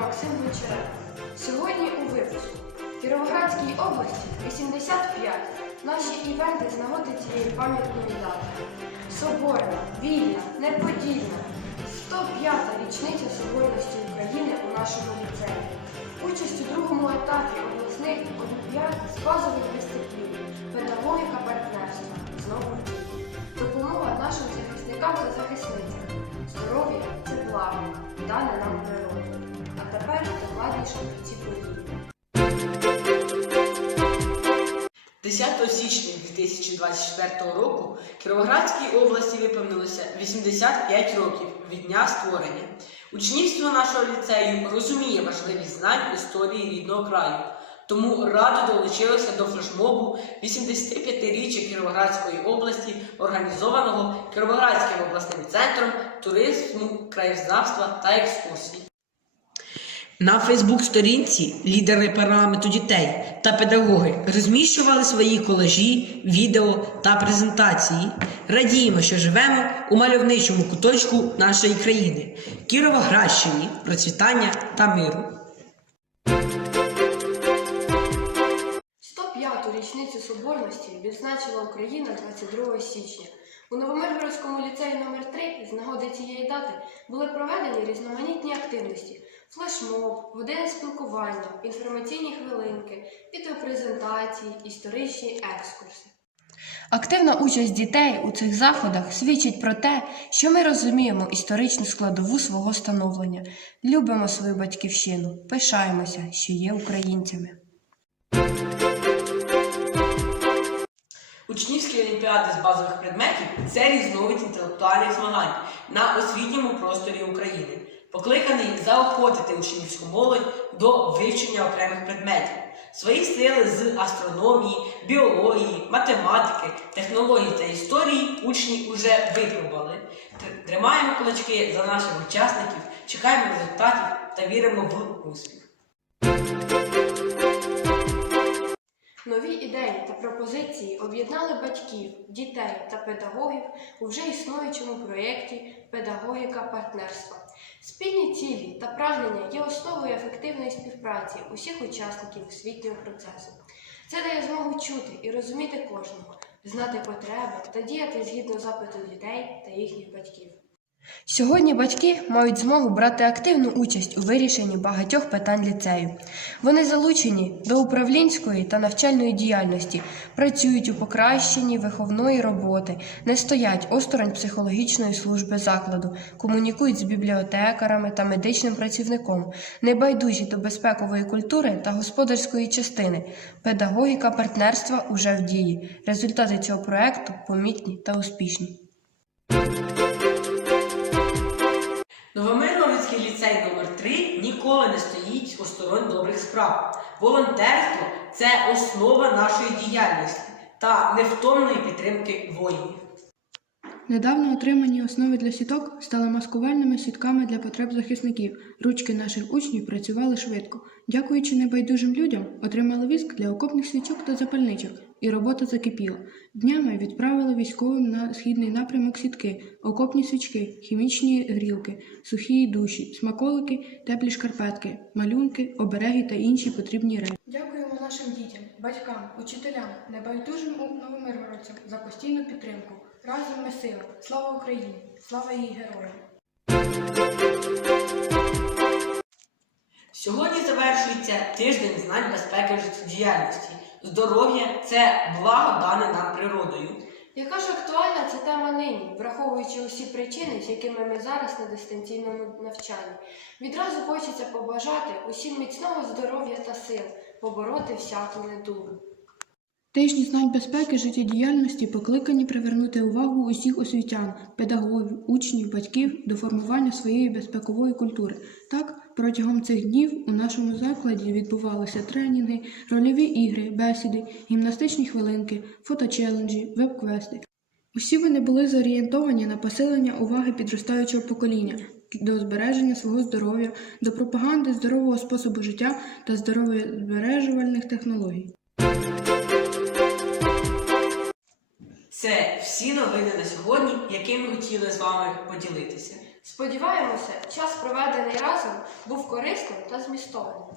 Максим Гончаренко. Сьогодні у випуску. В Кіровоградській області 85. Наші івенти з нагоди цієї пам'ятної дати. Соборна, вільна, неподільна. 105-та річниця Соборності України у нашому ліцеї. Участь у другому етапі обласних олімпіад з базових дисциплін. Докладніше ці події. 10 січня 2024 року Кіровоградській області виповнилося 85 років від дня створення. Учнівство нашого ліцею розуміє важливість знань історії рідного краю, тому радо долучилося до флешмобу 85-річчя Кіровоградської області, організованого Кіровоградським обласним центром туризму, краєзнавства та екскурсій. На Фейсбук-сторінці лідери парламенту дітей та педагоги розміщували свої колажі, відео та презентації. Радіємо, що живемо у мальовничому куточку нашої країни Кіровоградщині, процвітання та миру. 105-ту річницю Соборності відзначила Україна 22 січня. У Новомиргородському ліцеї номер 3 з нагоди цієї дати були проведені різноманітні активності: флешмоб, години спілкування, інформаційні хвилинки, відеопрезентації, історичні екскурси. Активна участь дітей у цих заходах свідчить про те, що ми розуміємо історичну складову свого становлення, любимо свою батьківщину, пишаємося, що є українцями. Учнівські олімпіади з базових предметів це різновид інтелектуальних змагань на освітньому просторі України, покликаний заохотити учнівську молодь до вивчення окремих предметів. Свої сили з астрономії, біології, математики, технологій та історії учні вже випробували. Тримаємо кулачки за наших учасників, чекаємо результатів та віримо в успіх. Нові ідеї та пропозиції об'єднали батьків, дітей та педагогів у вже існуючому проєкті Педагогіка партнерства. Спільні цілі та прагнення є основою ефективної співпраці усіх учасників освітнього процесу. Це дає змогу чути і розуміти кожного, знати потреби та діяти згідно запиту дітей та їхніх батьків. Сьогодні батьки мають змогу брати активну участь у вирішенні багатьох питань ліцею. Вони залучені до управлінської та навчальної діяльності, працюють у покращенні виховної роботи, не стоять осторонь психологічної служби закладу, комунікують з бібліотекарами та медичним працівником, небайдужі до безпекової культури та господарської частини. Педагогіка партнерства уже в дії. Результати цього проекту помітні та успішні. Новомиргородський ліцей номер 3 ніколи не стоїть осторонь добрих справ. Волонтерство це основа нашої діяльності та невтомної підтримки воїнів. Недавно отримані основи для сіток стали маскувальними сітками для потреб захисників. Ручки наших учнів працювали швидко. Дякуючи небайдужим людям, отримали віск для окопних свічок та запальничок, і робота закипіла. Днями відправили військовим на східний напрямок сітки, окопні свічки, хімічні грілки, сухі душі, смаколики, теплі шкарпетки, малюнки, обереги та інші потрібні речі. Дякуємо нашим дітям, батькам, учителям, небайдужим новомиргородцям за постійну підтримку. Разом ми сила. Слава Україні! Слава її героям! Сьогодні завершується тиждень знань безпеки в життєдіяльності. Здоров'я це благо дане нам природою. Яка ж актуальна ця тема нині, враховуючи усі причини, з якими ми зараз на дистанційному навчанні? Відразу хочеться побажати усім міцного здоров'я та сил, побороти всяку недугу. Тижні знань безпеки життєдіяльності покликані привернути увагу усіх освітян, педагогів, учнів, батьків до формування своєї безпекової культури. Так, протягом цих днів у нашому закладі відбувалися тренінги, рольові ігри, бесіди, гімнастичні хвилинки, фоточеленджі, веб-квести. Усі вони були зорієнтовані на посилення уваги підростаючого покоління до збереження свого здоров'я, до пропаганди здорового способу життя та здоров'язбережувальних технологій. Це всі новини на сьогодні, якими хотіли з вами поділитися. Сподіваємося, час проведений разом був корисним та змістовним.